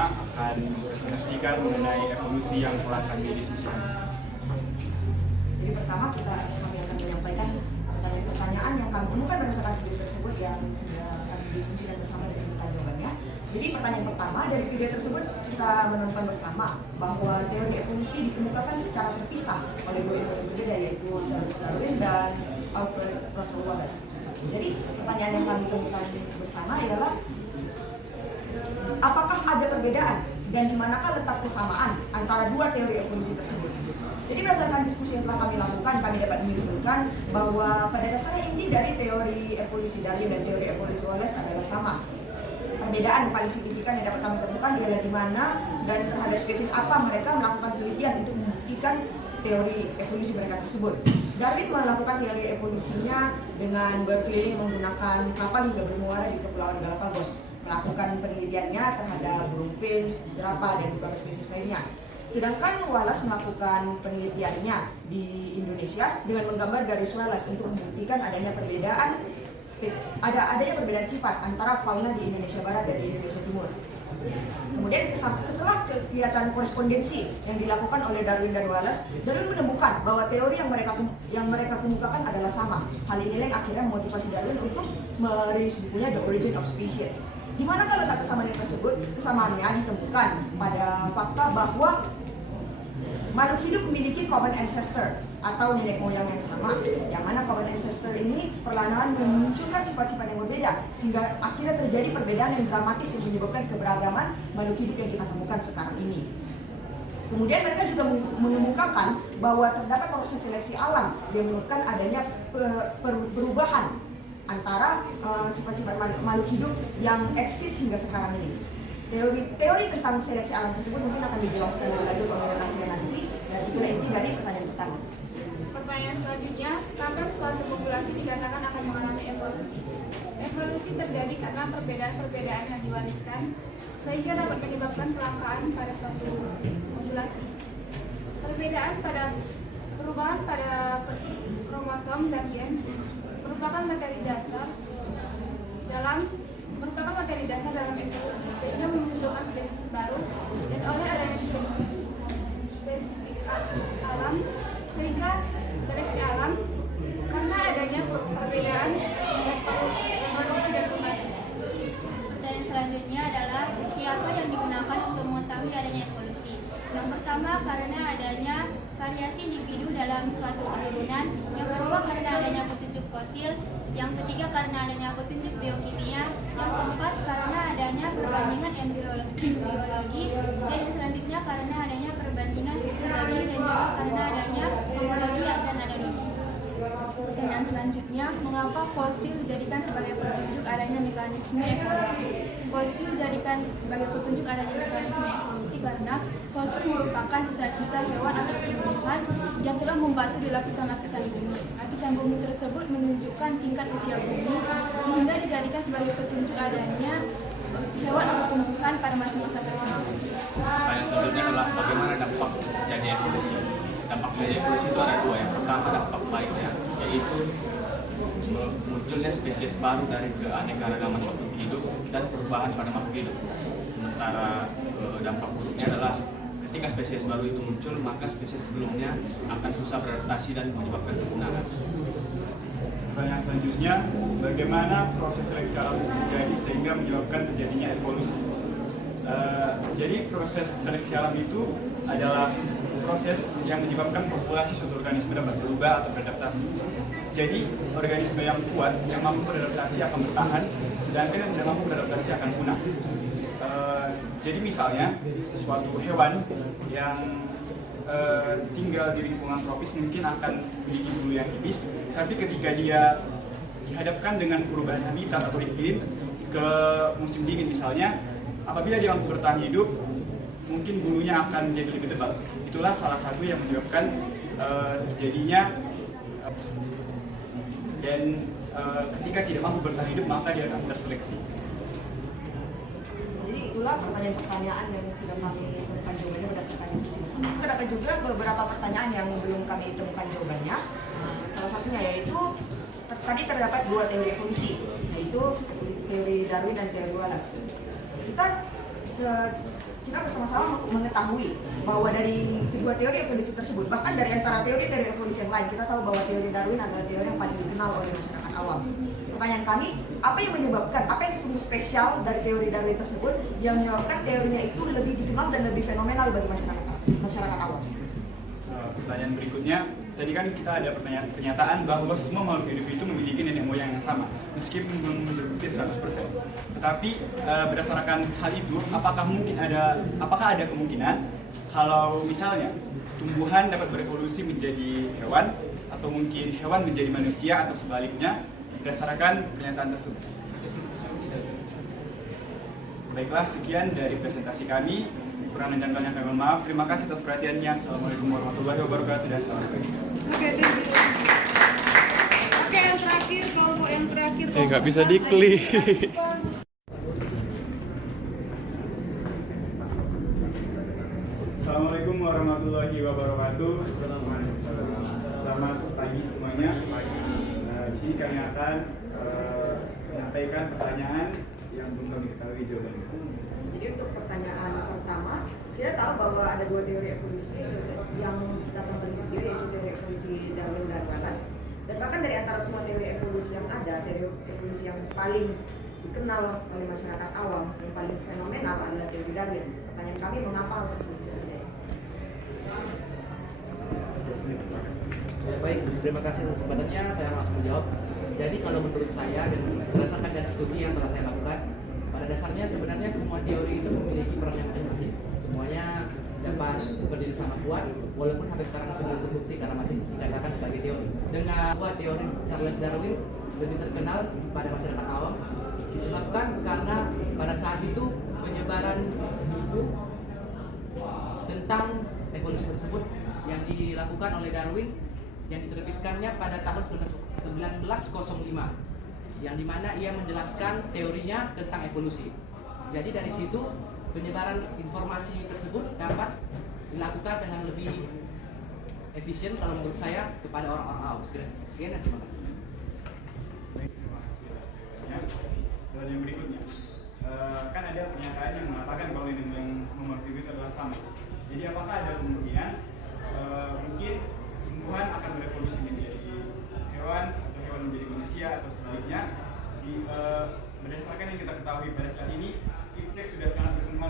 akan mempresentasikan mengenai evolusi yang telah kami diskusikan. Jadi pertama kami akan menyampaikan pertanyaan yang kami temukan berdasarkan video tersebut yang sudah kami diskusikan bersama dengan kita jawabannya. Jadi pertanyaan pertama dari video tersebut kita menonton bersama bahwa teori evolusi dikemukakan secara terpisah oleh dua orang berbeda, yaitu Charles Darwin dan Alfred Russel Wallace. Jadi pertanyaan yang kami temukan bersama adalah apakah ada perbedaan dan di manakah letak kesamaan antara dua teori evolusi tersebut? Jadi berdasarkan diskusi yang telah kami lakukan, kami dapat menyimpulkan bahwa pada dasarnya inti dari teori evolusi Darwin dan teori evolusi Wallace adalah sama. Perbedaan paling signifikan yang dapat kami temukan adalah di mana dan terhadap spesies apa mereka melakukan penelitian untuk membuktikan teori evolusi mereka tersebut. Darwin melakukan teori evolusinya dengan berkeliling menggunakan kapal hingga bermuara di Kepulauan Galapagos, melakukan penelitiannya terhadap burung finch, jerapah, dan beberapa spesies lainnya. Sedangkan Wallace melakukan penelitiannya di Indonesia dengan menggambar garis Wallace untuk membuktikan adanya perbedaan sifat antara fauna di Indonesia Barat dan di Indonesia Timur. Kemudian setelah kegiatan korespondensi yang dilakukan oleh Darwin dan Wallace, Darwin menemukan bahwa teori yang mereka kemukakan adalah sama. Hal inilah yang akhirnya memotivasi Darwin untuk merilis bukunya The Origin of Species. Di mana kalau letak kesamaan tersebut? Kesamaannya ditemukan pada fakta bahwa makhluk hidup memiliki common ancestor atau nenek moyang yang sama, yang mana common ancestor ini perlahan-lahan memunculkan sifat-sifat yang berbeda sehingga akhirnya terjadi perbedaan yang dramatis yang menyebabkan keberagaman makhluk hidup yang kita temukan sekarang ini. Kemudian mereka juga mengemukakan bahwa terdapat proses seleksi alam yang menyebabkan adanya perubahan antara sifat-sifat makhluk hidup yang eksis hingga sekarang ini. Teori tentang seleksi alam tersebut mungkin akan dijelaskan lebih lanjut oleh rekan saya nanti, dan itulah inti dari pertanyaan pertama. Pertanyaan selanjutnya, kapan suatu populasi dikatakan akan mengalami evolusi? Evolusi terjadi karena perbedaan-perbedaan yang diwariskan sehingga dapat menyebabkan kelangkaan pada suatu populasi. Perubahan pada kromosom dan gen merupakan materi dasar dalam evolusi sehingga memunculkan spesies baru, dan oleh adanya spesifik alam sehingga seleksi alam karena adanya perbedaan reproduksi dan mutasi. Pertanyaan selanjutnya adalah bukti apa yang digunakan untuk mengetahui adanya evolusi? Yang pertama, karena adanya variasi individu dalam suatu keturunan. Yang kedua, karena adanya petunjuk fosil. Yang ketiga, karena adanya petunjuk biokimia. Yang keempat, karena adanya perbandingan embriologi. Dan yang selanjutnya, karena adanya perbandingan fisiologi dan juga karena adanya homologi dan analogi. Pertanyaan selanjutnya, mengapa fosil dijadikan sebagai petunjuk adanya mekanisme evolusi? Fosil dijadikan sebagai petunjuk adanya mekanisme evolusi karena fosil merupakan sisa-sisa hewan atau tumbuhan yang telah membantu di lapisan-lapisan bumi. Lapisan bumi tersebut menunjukkan tingkat usia bumi sehingga dijadikan sebagai petunjuk adanya hewan atau tumbuhan pada masa-masa tertentu. Pertanyaan selanjutnya adalah bagaimana dampak terjadi evolusi? Dampak terjadi evolusi itu ada dua. Yang pertama dampak baiknya, yaitu munculnya spesies baru dari keanekaragaman makhluk hidup dan perubahan pada makhluk hidup. Sementara dampak buruknya adalah ketika spesies baru itu muncul, maka spesies sebelumnya akan susah beradaptasi dan menyebabkan kepunahan. Pertanyaan selanjutnya, bagaimana proses seleksi alam terjadi sehingga menyebabkan terjadinya evolusi? Jadi proses seleksi alam itu adalah proses yang menyebabkan populasi suatu organisme dapat berubah atau beradaptasi. Jadi organisme yang kuat, yang mampu beradaptasi akan bertahan, sedangkan yang tidak mampu beradaptasi akan punah. Jadi misalnya suatu hewan yang tinggal di lingkungan tropis mungkin akan memiliki bulu yang tipis, tapi ketika dia dihadapkan dengan perubahan habitat atau iklim ke musim dingin misalnya, apabila dia mampu bertahan hidup, mungkin bulunya akan menjadi lebih tebal. Itulah salah satu yang menyebabkan terjadinya dan ketika tidak mampu bertahan hidup maka dia akan terseleksi. Jadi itulah pertanyaan-pertanyaan yang sudah kami temukan jawabannya berdasarkan diskusi bersama. Terdapat juga beberapa pertanyaan yang belum kami temukan jawabannya. Salah satunya yaitu tadi terdapat dua teori evolusi, yaitu teori Darwin dan teori Wallace. Kita kita bersama-sama mengetahui bahwa dari kedua teori evolusi tersebut, bahkan dari antara teori-teori evolusi yang lain, kita tahu bahwa teori Darwin adalah teori yang paling dikenal oleh masyarakat awam. Pertanyaan kami, apa yang menyebabkan, apa yang sungguh spesial dari teori Darwin tersebut yang menyebabkan teorinya itu lebih dikenal dan lebih fenomenal bagi masyarakat awam? Pertanyaan berikutnya, tadi kan kita ada pernyataan bahwa semua makhluk hidup itu memiliki nenek moyang yang sama, meskipun belum terbukti 100%. Tetapi berdasarkan hal itu, apakah ada kemungkinan kalau misalnya tumbuhan dapat berevolusi menjadi hewan, atau mungkin hewan menjadi manusia, atau sebaliknya, berdasarkan pernyataan tersebut? Baiklah, sekian dari presentasi kami. Kurang menjangkalnya kami mohon maaf. Terima kasih atas perhatiannya. Assalamualaikum warahmatullahi wabarakatuh dan salam kenal. Oke, thank you. Oke, yang terakhir, kelompok yang terakhir. Nggak bisa diklik. Assalamualaikum warahmatullahi wabarakatuh. Selamat pagi semuanya. Di sini kami akan menyampaikan pertanyaan yang belum kami ketahui jawabannya. Jadi untuk pertanyaan pertama, kita tahu bahwa ada dua teori evolusi yang kita tonton di video, yaitu teori evolusi Darwin dan Wallace. Dan bahkan dari antara semua teori evolusi yang ada, teori evolusi yang paling dikenal oleh masyarakat awam, yang paling fenomenal adalah teori Darwin. Pertanyaan kami, mengapa hal tersebut terjadi? Ya, baik, terima kasih atas kesempatannya. Saya langsung menjawab. Jadi kalau menurut saya dan berdasarkan dari studi yang telah saya lakukan, pada dasarnya sebenarnya semua teori itu memiliki peran yang masing-masing. Semuanya dapat berdiri sama kuat, walaupun sampai sekarang masih belum terbukti karena masih dikatakan sebagai teori. Dengan buat teori Charles Darwin lebih terkenal pada masyarakat awam disebabkan karena pada saat itu penyebaran buku tentang evolusi tersebut yang dilakukan oleh Darwin yang diterbitkannya pada tahun 1905, yang dimana ia menjelaskan teorinya tentang evolusi. Jadi dari situ penyebaran informasi tersebut dapat dilakukan dengan lebih efisien kalau menurut saya kepada orang-orang awam. Sekian dan terima kasih. Dan yang berikutnya, kan ada pernyataan yang mengatakan kalau nenek moyang semua makhluk itu adalah sama. Jadi apakah ada kemungkinan mungkin tumbuhan akan berevolusi menjadi hewan, atau hewan menjadi manusia, atau sebaliknya? Berdasarkan yang kita ketahui pada saat ini, iptek sudah sangat berkembang